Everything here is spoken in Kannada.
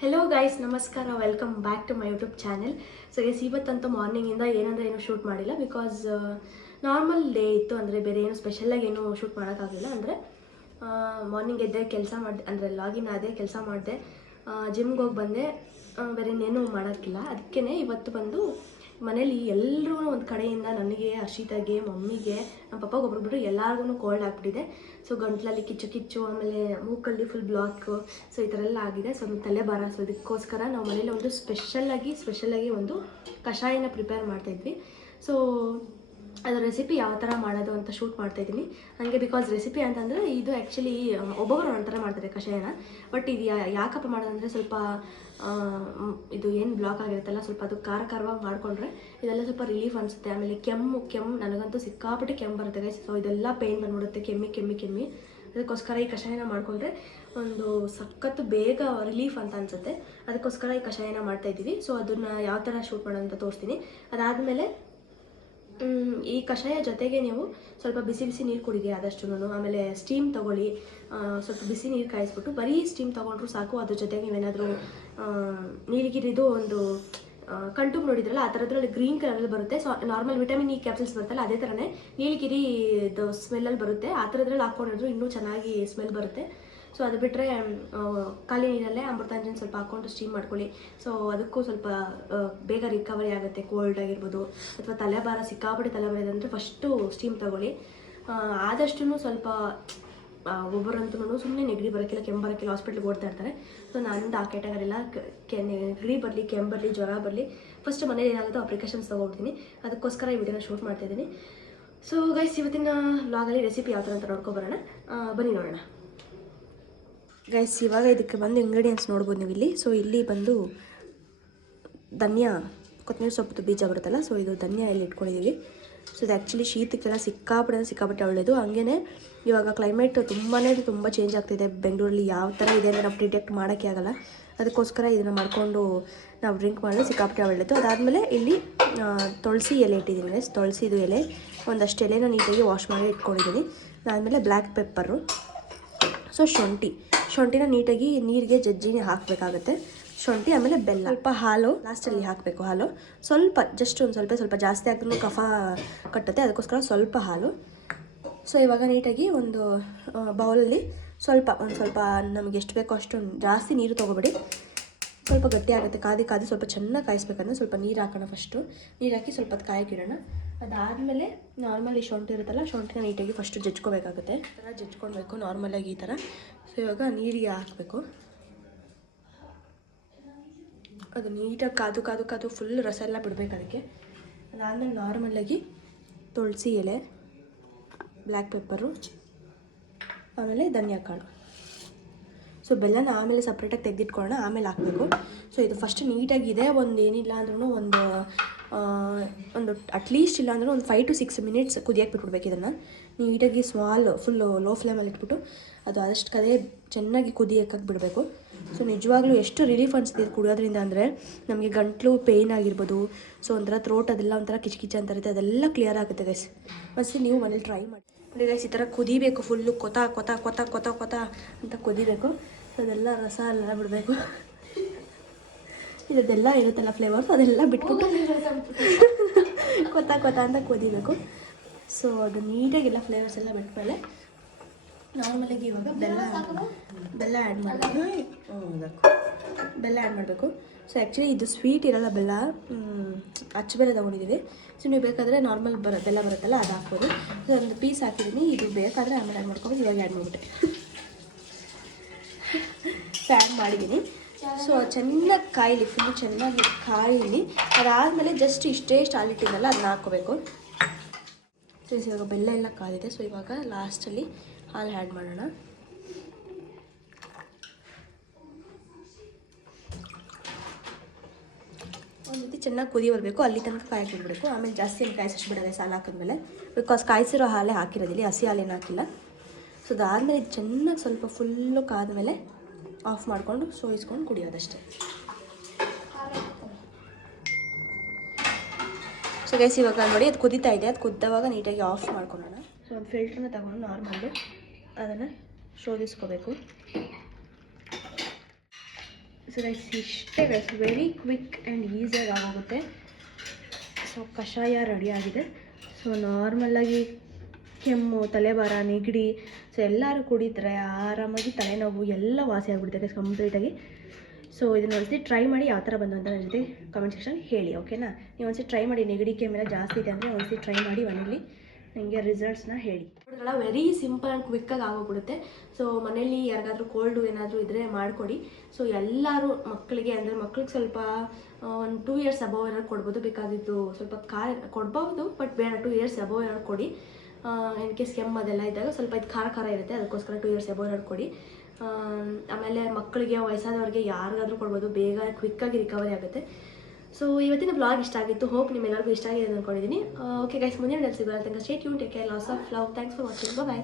ಹೆಲೋ ಗೈಸ್ ನಮಸ್ಕಾರ welcome back to my YouTube channel so guys ಇವತ್ತಂತೂ ಮಾರ್ನಿಂಗಿಂದ ಏನಂದ್ರೆ ಏನು ಶೂಟ್ ಮಾಡಿಲ್ಲ ಬಿಕಾಸ್ ನಾರ್ಮಲ್ ಡೇ ಇತ್ತು ಅಂದರೆ ಬೇರೆ ಏನು ಸ್ಪೆಷಲಾಗಿ ಏನು ಶೂಟ್ ಮಾಡೋಕ್ಕಾಗಿಲ್ಲ ಅಂದರೆ ಮಾರ್ನಿಂಗ್ ಎದ್ದೆ ಕೆಲಸ ಮಾಡಿದೆ, ಅಂದರೆ ಲಾಗಿನ್ ಆದೆ, ಕೆಲಸ ಮಾಡಿದೆ ಜಿಮ್ಗೆ ಹೋಗಿ ಬಂದೆ. ಬೇರೆ ಇನ್ನೇನು ಮಾಡೋಕ್ಕಿಲ್ಲ. ಅದಕ್ಕೇ ಇವತ್ತು ಬಂದು ಮನೇಲಿ ಎಲ್ಲರೂ ಒಂದು ಕಡೆಯಿಂದ ನನಗೆ, ಹರ್ಷಿತಾಗೆ, ಮಮ್ಮಿಗೆ ನಮ್ಮ ಪಪ್ಪಾಗ ಒಬ್ರೊಬ್ರು ಎಲ್ಲರಿಗೂ ಕೋಲ್ಡ್ ಆಗ್ಬಿಟ್ಟಿದೆ. ಸೊ ಗಂಟ್ಲಲ್ಲಿ ಕಿಚ್ಚು ಕಿಚ್ಚು, ಆಮೇಲೆ ಮೂಕಲ್ಲಿ ಫುಲ್ ಬ್ಲಾಕ್ ಸೊ ಈ ಥರ ಎಲ್ಲ ಆಗಿದೆ. ಸೊ ತಲೆ ಭಾರ. ಸೊ ಇದಕ್ಕೋಸ್ಕರ ನಾವು ಮನೇಲಿ ಒಂದು ಸ್ಪೆಷಲ್ಲಾಗಿ ಸ್ಪೆಷಲಾಗಿ ಒಂದು ಕಷಾಯನ ಪ್ರಿಪೇರ್ ಮಾಡ್ತಾಯಿದ್ವಿ ಸೊ ಅದು ರೆಸಿಪಿ ಯಾವ ಥರ ಮಾಡೋದು ಅಂತ ಶೂಟ್ ಮಾಡ್ತಾ ಇದ್ದೀನಿ. ನನಗೆ ಬಿಕಾಸ್ ರೆಸಿಪಿ ಅಂತಂದರೆ ಇದು ಆ್ಯಕ್ಚುಲಿ ಒಬ್ಬೊಬ್ಬರು ಒಂಥರ ಮಾಡ್ತಾರೆ ಕಷಾಯನ. ಬಟ್ ಇದು ಯಾಕಪ್ಪ ಮಾಡೋದಂದರೆ ಸ್ವಲ್ಪ ಇದು ಏನು ಬ್ಲಾಕ್ ಆಗಿರುತ್ತಲ್ಲ, ಸ್ವಲ್ಪ ಅದು ಖಾರ ಖಾರವಾಗಿ ಮಾಡಿಕೊಂಡ್ರೆ ಇದೆಲ್ಲ ಸ್ವಲ್ಪ ರಿಲೀಫ್ ಅನಿಸುತ್ತೆ. ಆಮೇಲೆ ಕೆಮ್ಮು ಕೆಮ್ಮು ನನಗಂತೂ ಸಿಕ್ಕಾಪಟ್ಟೆ ಕೆಮ್ಮು ಬರುತ್ತೆ ಗೈಸ್ ಸೊ ಇದೆಲ್ಲ ಪೇಯ್ನ್ ಬಂದ್ಬಿಡುತ್ತೆ, ಕೆಮ್ಮಿ ಕೆಮ್ಮಿ ಕೆಮ್ಮಿ. ಅದಕ್ಕೋಸ್ಕರ ಈ ಕಷಾಯನ ಮಾಡಿಕೊಂಡ್ರೆ ಒಂದು ಸಖತ್ತು ಬೇಗ ರಿಲೀಫ್ ಅಂತ ಅನಿಸುತ್ತೆ. ಅದಕ್ಕೋಸ್ಕರ ಈ ಕಷಾಯನ ಮಾಡ್ತಾಯಿದ್ದೀವಿ ಸೊ ಅದನ್ನು ಯಾವ ಥರ ಶೂಟ್ ಮಾಡೋದು ಅಂತ ತೋರಿಸ್ತೀನಿ. ಅದಾದಮೇಲೆ ಈ ಕಷಾಯ ಜೊತೆಗೆ ನೀವು ಸ್ವಲ್ಪ ಬಿಸಿ ಬಿಸಿ ನೀರು ಕುಡಿಗೆ ಆದಷ್ಟು ಆಮೇಲೆ ಸ್ಟೀಮ್ ತಗೊಳ್ಳಿ. ಸ್ವಲ್ಪ ಬಿಸಿ ನೀರು ಕಾಯಿಸ್ಬಿಟ್ಟು ಬರೀ ಸ್ಟೀಮ್ ತೊಗೊಂಡ್ರು ಸಾಕು. ಅದ್ರ ಜೊತೆಗೆ ನೀವೇನಾದರೂ ನೀರಿಗಿರಿದು ಒಂದು ಕಂಟು ನೋಡಿದ್ರಲ್ಲ, ಆ ಥರದ್ರಲ್ಲಿ ಗ್ರೀನ್ ಕಲರಲ್ಲಿ ಬರುತ್ತೆ. So normal vitamin E capsules ಬರುತ್ತಲ್ಲ, ಅದೇ ಥರನೇ ನೀಲಗಿರಿ ಸ್ಮೆಲ್ಲಲ್ಲಿ ಬರುತ್ತೆ. ಆ ಥರದ್ರಲ್ಲಿ ಹಾಕ್ಕೊಂಡಿದ್ರು ಇನ್ನೂ ಚೆನ್ನಾಗಿ ಸ್ಮೆಲ್ ಬರುತ್ತೆ. ಸೊ ಅದು ಬಿಟ್ಟರೆ ಖಾಲಿ ನೀರಲ್ಲೇ ಅಮೃತಾಂಜನ್ ಸ್ವಲ್ಪ ಹಾಕ್ಕೊಂಡು ಸ್ಟೀಮ್ ಮಾಡ್ಕೊಳ್ಳಿ. ಸೊ ಅದಕ್ಕೂ ಸ್ವಲ್ಪ ಬೇಗ ರಿಕವರಿ ಆಗುತ್ತೆ ಕೋಲ್ಡ್ ಆಗಿರ್ಬೋದು ಅಥವಾ ತಲೆಬಾರ ಸಿಕ್ಕಾಪಟ್ಟೆ ತಲೆಭಾರ ಇದೆ ಅಂದರೆ ಫಸ್ಟು ಸ್ಟೀಮ್ ತಗೊಳ್ಳಿ ಆದಷ್ಟು ಸ್ವಲ್ಪ ಒಬ್ಬರಂತೂ ಸುಮ್ಮನೆ ನೆಗಡಿ ಬರೋಕ್ಕಿಲ್ಲ, ಕೆಮ್ಮು ಬರೋಕ್ಕಿಲ್ಲ ಹಾಸ್ಪಿಟ್ಲಿಗೆ ಓಡ್ತಾ ಇರ್ತಾರೆ. ಸೊ ನಂದು ಆ ಕೆಟಗರಿಲ್ಲ ಕೆ ನೆಗಡಿ ಬರಲಿ, ಕೆಮ್ಮು ಬರಲಿ, ಜ್ವರ ಬರಲಿ ಫಸ್ಟ್ ಮನೇಲಿ ಏನಾಗುತ್ತೋ ಅಪ್ಲಿಕೇಶನ್ಸ್ ಪ್ರಿಕಾಷನ್ಸ್ ಅದಕ್ಕೋಸ್ಕರ ಈ ವಿಡಿಯೋನ ಶೂಟ್ ಮಾಡ್ತಾ ಇದ್ದೀನಿ. ಸೊ ಗೈಸ್ ಇವತ್ತಿನ ಲಾಗಲ್ಲಿ ರೆಸಿಪಿ ಯಾವ ಥರ ಅಂತ ನೋಡ್ಕೊಬರೋಣ ಬನ್ನಿ ನೋಡೋಣ. ಗೈಸ್ ಇವಾಗ ಇದಕ್ಕೆ ಬಂದು ಇಂಗ್ರೀಡಿಯೆಂಟ್ಸ್ ನೋಡ್ಬೋದು ನೀವು ಇಲ್ಲಿ. ಸೊ ಇಲ್ಲಿ ಬಂದು ಧನಿಯಾ, ಕೊತ್ತಂಬರಿ ಸೊಪ್ಪು ಬೀಜ ಬರುತ್ತಲ್ಲ ಸೊ ಇದು ಧನಿಯಾ ಇಲ್ಲಿ ಇಟ್ಕೊಂಡಿದ್ದೀವಿ. ಸೊ ಇದು ಆ್ಯಕ್ಚುಲಿ ಶೀತಕ್ಕೆಲ್ಲ ಸಿಕ್ಕಾಪಟ್ಟೆ ಸಿಕ್ಕಾಪಟ್ಟೆ ಒಳ್ಳೆಯದು ಹಂಗೇ ಇವಾಗ ಕ್ಲೈಮೇಟ್ ತುಂಬಾ ತುಂಬ ಚೇಂಜ್ ಆಗ್ತಿದೆ. ಬೆಂಗಳೂರಲ್ಲಿ ಯಾವ ಥರ ಇದೆ ಅಂದರೆ ನಾವು ಡಿಟೆಕ್ಟ್ ಮಾಡೋಕ್ಕೆ ಆಗಲ್ಲ. ಅದಕ್ಕೋಸ್ಕರ ಇದನ್ನು ಮಾಡಿಕೊಂಡು ನಾವು ಡ್ರಿಂಕ್ ಮಾಡಿದ್ರೆ ಸಿಕ್ಕಾಪಟ್ಟೆ ಒಳ್ಳೆಯದು ಅದಾದಮೇಲೆ ಇಲ್ಲಿ ತುಳಸಿ ಎಲೆ ಇಟ್ಟಿದ್ದೀನಿ ಗೈಸ್ ತುಳಸಿದು ಎಲೆ, ಒಂದಷ್ಟು ಎಲೆನ ನೀಟಾಗಿ ವಾಶ್ ಮಾಡಿ ಇಟ್ಕೊಂಡಿದ್ದೀನಿ. ಅದಾದಮೇಲೆ ಬ್ಲ್ಯಾಕ್ ಪೆಪ್ಪರು ಸೊ ಶುಂಠಿ. ಶುಂಠಿನ ನೀಟಾಗಿ ನೀರಿಗೆ ಜಜ್ಜಿ ಹಾಕಬೇಕಾಗುತ್ತೆ. ಶುಂಠಿ ಆಮೇಲೆ ಬೆಲ್ಲ. ಸ್ವಲ್ಪ ಹಾಲು. ಲಾಸ್ಟಲ್ಲಿ ಹಾಕಬೇಕು ಹಾಲು. ಸ್ವಲ್ಪ ಜಸ್ಟ್ ಒಂದು ಸ್ವಲ್ಪ ಸ್ವಲ್ಪ ಜಾಸ್ತಿ ಆಗ್ತಾನು ಕಫ ಕಟ್ಟುತ್ತೆ. ಅದಕ್ಕೋಸ್ಕರ ಸ್ವಲ್ಪ ಹಾಲು. ಸೊ ಇವಾಗ ನೀಟಾಗಿ ಒಂದು ಬೌಲಲ್ಲಿ ಸ್ವಲ್ಪ, ಒಂದು ಸ್ವಲ್ಪ ನಮಗೆ ಎಷ್ಟು ಬೇಕೋ ಅಷ್ಟು ಜಾಸ್ತಿ ನೀರು ತೊಗೊಬೇಡಿ. ಸ್ವಲ್ಪ ಗಟ್ಟಿ ಆಗುತ್ತೆ. ಕಾದಿ ಕಾದಿ ಸ್ವಲ್ಪ ಚೆನ್ನಾಗಿ ಕಾಯಿಸ್ಬೇಕಂದ್ರೆ ಸ್ವಲ್ಪ ನೀರು ಹಾಕೋಣ ಫಸ್ಟು ನೀರು ಹಾಕಿ ಸ್ವಲ್ಪ ಅದು ಕಾಯಕ್ಕಿಡೋಣ ಅದಾದಮೇಲೆ ನಾರ್ಮಲಿ ಶುಂಠಿ ಇರುತ್ತಲ್ಲ, ಶುಂಠಿನ ನೀಟಾಗಿ ಫಸ್ಟು ಜಜ್ಕೋಬೇಕಾಗುತ್ತೆ. ಈ ಥರ ಜಜ್ಕೊಳ್ಬೇಕು ನಾರ್ಮಲಾಗಿ ಈ ಥರ ಸೊ ಇವಾಗ ನೀರಿಗೆ ಹಾಕಬೇಕು. ಅದು ನೀಟಾಗಿ ಕಾದು ಕಾದು ಕಾದು ಫುಲ್ ರಸ ಎಲ್ಲ ಬಿಡಬೇಕು ಅದಕ್ಕೆ. ಅದಾದಮೇಲೆ ನಾರ್ಮಲಾಗಿ ತುಳಸಿ ಎಲೆ ಬ್ಲ್ಯಾಕ್ ಪೆಪ್ಪರು ಆಮೇಲೆ ಧನಿಯಾ ಕಾಳು ಸೊ ಬೆಲ್ಲನ ಆಮೇಲೆ ಸಪ್ರೇಟಾಗಿ ತೆಗೆದಿಟ್ಕೊಳ್ಳೋಣ, ಆಮೇಲೆ ಹಾಕಬೇಕು. ಸೊ ಇದು ಫಸ್ಟ್ ನೀಟಾಗಿದೆ ಒಂದು ಏನಿಲ್ಲ ಅಂದ್ರೂ ಒಂದು ಒಂದು ಅಟ್ಲೀಸ್ಟ್ ಇಲ್ಲ ಅಂದ್ರೂ ಒಂದು ಫೈವ್ ಟು ಸಿಕ್ಸ್ ಮಿನಿಟ್ಸ್ ಕುದಿಯಕ್ಕೆ ಬಿಟ್ಬಿಡ್ಬೇಕು ಇದನ್ನು. ನೀಟಾಗಿ ಸ್ಮಾಲ್ ಫುಲ್ಲು ಲೋ ಫ್ಲೇಮಲ್ಲಿ ಇಟ್ಬಿಟ್ಟು ಅದು ಆದಷ್ಟು ಕದೇ ಚೆನ್ನಾಗಿ ಕುದಿಯೋಕ್ಕೆ ಬಿಡಬೇಕು. ಸೊ ನಿಜವಾಗ್ಲೂ ಎಷ್ಟು ರಿಲೀಫ್ ಅನಿಸ್ತಿದೆ ಕುಡಿಯೋದ್ರಿಂದ ಅಂದರೆ, ನಮಗೆ ಗಂಟ್ಲು ಪೇಯ್ನ್ ಆಗಿರ್ಬೋದು ಸೊ ಒಂಥರ ಥ್ರೋಟ್ ಅದೆಲ್ಲ ಒಂಥರ ಕಿಚಕಿಚ ಕಿಚ್ ಅಂತ ಇರುತ್ತೆ, ಅದೆಲ್ಲ ಕ್ಲಿಯರ್ ಆಗುತ್ತೆ ಗೈಸ್ ಮತ್ತು ನೀವು ಮನೇಲಿ ಟ್ರೈ ಮಾಡಿ. ಗೈಸ್ ಈ ಥರ ಕುದಿಬೇಕು ಫುಲ್ಲು ಕೊತ ಕೊತ ಕೊತ ಕೊತ ಕೊತ ಅಂತ ಕುದಿಬೇಕು. ಅದೆಲ್ಲ ರಸ ಎಲ್ಲ ಬಿಡಬೇಕು. ಇದೆಲ್ಲ ಇರುತ್ತಲ್ಲ ಫ್ಲೇವರ್ಸ್ ಅದೆಲ್ಲ ಬಿಟ್ಬಿಟ್ಟು ಕೊತ್ತಾ ಕೊತ್ತಾ ಅಂತ ಕುದಿಬೇಕು. ಸೊ ಅದು ನೀಟಾಗಿಲ್ಲ ಫ್ಲೇವರ್ಸ್ ಎಲ್ಲ ಬಿಟ್ಮೇಲೆ ನಾರ್ಮಲಾಗಿ ಇವಾಗ ಬೆಲ್ಲ ಬೆಲ್ಲ ಆ್ಯಡ್ ಮಾಡಬೇಕು. ಬೆಲ್ಲ ಆ್ಯಡ್ ಮಾಡಬೇಕು. ಸೊ ಆ್ಯಕ್ಚುಲಿ ಇದು ಸ್ವೀಟ್ ಇರಲ್ಲ ಬೆಲ್ಲ ಅಚ್ಚು ಬೆಲ್ಲ ತೊಗೊಂಡಿದ್ದೀವಿ ಸೊ ನೀವು ಬೇಕಾದರೆ ನಾರ್ಮಲ್ ಬರ, ಬೆಲ್ಲ ಬರುತ್ತಲ್ಲ, ಅದು ಹಾಕ್ಬೋದು. ಸೊ ಒಂದು ಪೀಸ್ ಹಾಕಿದ್ದೀನಿ ಇದು ಬೇಕಾದರೆ ಆಮೇಲೆ ಆ್ಯಡ್ ಮಾಡ್ಕೊಂಡು ಇವಾಗ ಆ್ಯಡ್ ಮಾಡಿಬಿಟ್ಟೆ. ಆ್ಯಡ್ ಮಾಡಿದ್ದೀನಿ ಸೊ ಚೆನ್ನಾಗಿ ಕಾಯಿಲಿ ಫುಲ್ ಚೆನ್ನಾಗಿ ಕಾಯಿಲಿ. ಅದಾದಮೇಲೆ ಜಸ್ಟ್ ಇಷ್ಟೇ ಹಾಲಿಟ್ಟಿದ್ದಲ್ಲ ಅದನ್ನ ಹಾಕೋಬೇಕು ಸೊ ಇವಾಗ ಬೆಲ್ಲ ಎಲ್ಲ ಕಾದಿದೆ. ಸೊ ಇವಾಗ ಲಾಸ್ಟಲ್ಲಿ ಹಾಲು ಆ್ಯಡ್ ಮಾಡೋಣ. ಒಂದು ರೀತಿ ಚೆನ್ನಾಗಿ ಕುದಿ ಬರಬೇಕು. ಅಲ್ಲಿ ತನಕ ಕಾಯಕ್ಕೆ ಬಿಡಬೇಕು. ಆಮೇಲೆ ಜಾಸ್ತಿ ಏನು ಕಾಯಿಸಿಬಿಡೋದೆ ಬಿಡೋದೆ ಸಾಲ ಹಾಕಿದ್ಮೇಲೆ. ಬಿಕಾಸ್ ಕಾಯಿಸಿರೋ ಹಾಲೇ ಹಾಕಿರೋದಿಲ್ಲ, ಹಸಿ ಹಾಲೇನು ಹಾಕಿಲ್ಲ. ಸೊ ಅದಾದಮೇಲೆ ಚೆನ್ನಾಗಿ ಸ್ವಲ್ಪ ಫುಲ್ಲು ಕಾದ್ಮೇಲೆ ಆಫ್ ಮಾಡಿಕೊಂಡು ಸೋಯಿಸ್ಕೊಂಡು ಕುಡಿಯೋದಷ್ಟೇ. ಸೊ ಗೈಸ್ ಇವಾಗ ನೋಡಿ, ಅದು ಕುದಿತಾ ಇದೆ. ಅದು ಕುದ್ದವಾಗ ನೀಟಾಗಿ ಆಫ್ ಮಾಡ್ಕೊಳೋಣ ಸೊ ಒಂದು ಫಿಲ್ಟ್ರನ್ನ ತಗೊಂಡು ನಾರ್ಮಲ್ಲು ಅದನ್ನು ಶೋಧಿಸ್ಕೋಬೇಕು. ಸೊ ಗೈಸ್ ಇಷ್ಟೇ ಗೈಸ್ ವೆರಿ ಕ್ವಿಕ್ ಆ್ಯಂಡ್ ಈಸಿಯಾಗಿ ಆಗೋಗುತ್ತೆ. ಸೊ ಕಷಾಯ ರೆಡಿ ಆಗಿದೆ. ಸೊ ನಾರ್ಮಲ್ಲಾಗಿ ಕೆಮ್ಮು, ತಲೆಭಾರ, ನೆಗಡಿ ಸೊ ಎಲ್ಲರೂ ಕುಡಿದ್ರೆ ಆರಾಮಾಗಿ ತಲೆನೋವು ಎಲ್ಲ ವಾಸಿ ಆಗಿಬಿಡುತ್ತೆ ಕಂಪ್ಲೀಟಾಗಿ ಸೊ ಇದನ್ನ ಒಂದ್ಸತಿ ಟ್ರೈ ಮಾಡಿ ಯಾವ ಥರ ಬಂದು ಅಂತ ನನ್ನ ಜೊತೆ ಕಮೆಂಟ್ ಸೆಕ್ಷನ್ ಹೇಳಿ ಓಕೆನಾ ನೀವು ಒಂದ್ಸತಿ ಟ್ರೈ ಮಾಡಿ, ನೆಗಡಿ ಕೆಮ್ಮೆಲ್ಲ ಜಾಸ್ತಿ ಇದೆ ಅಂದರೆ ಒಂದ್ಸತಿ ಟ್ರೈ ಮಾಡಿ ಮನೇಲಿ ನನಗೆ ರಿಸಲ್ಟ್ಸ್ನ ಹೇಳಿ. ವೆರಿ ಸಿಂಪಲ್ ಆ್ಯಂಡ್ ಕ್ವಿಕ್ಕಾಗಿ ಆಗೋಗ್ಬಿಡುತ್ತೆ. ಸೊ ಮನೇಲಿ ಯಾರಿಗಾದ್ರೂ ಕೋಲ್ಡು ಏನಾದರೂ ಇದ್ದರೆ ಮಾಡಿಕೊಡಿ. ಸೊ ಎಲ್ಲರೂ ಮಕ್ಕಳಿಗೆ ಅಂದರೆ ಮಕ್ಳಿಗೆ ಸ್ವಲ್ಪ ಒಂದು ಟೂ ಇಯರ್ಸ್ ಅಬೌವ್ ಏನಾದ್ರು ಕೊಡ್ಬೋದು. ಬಿಕಾಸ್ ಇದು ಸ್ವಲ್ಪ ಖಾರ ಕೊಡ್ಬೋದು ಬಟ್ ಬೇಡ ಟೂ ಇಯರ್ಸ್ ಅಬೌವ್ ಏನಾದ್ರು ಕೊಡಿ. ಇನ್ ಕೇಸ್ ಕೆಮ್ಮು ಅದೆಲ್ಲ ಇದ್ದಾಗ ಸ್ವಲ್ಪ ಇದು ಖಾರ ಖಾರ ಇರುತ್ತೆ, ಅದಕ್ಕೋಸ್ಕರ ಟೂ ಇಯರ್ಸ್ ಎಬೋರ್ ಕೊಡಿ ಆಮೇಲೆ ಮಕ್ಕಳಿಗೆ, ವಯಸ್ಸಾದವ್ರಿಗೆ ಯಾರಿಗಾದರೂ ಕೊಡ್ಬೋದು, ಬೇಗ ಕ್ವಿಕ್ಕಾಗಿ ರಿಕವರಿ ಆಗುತ್ತೆ. ಸೊ ಇವತ್ತಿನ ಬ್ಲಾಗ್ ಇಷ್ಟ ಆಗಿತ್ತು ಹೋಪ್ ನಿಮ್ಮೆಲ್ಲರಿಗೂ ಇಷ್ಟ ಆಗಿದೆ ಅಂದ್ಕೊಂಡಿದ್ದೀನಿ ಓಕೆ ಗೈಸ್ ಮುಂದಿನ ಸಿಗೋಲ್ಲ ತನಕ stay ಯೂನ್ take care lots of love thanks for watching bye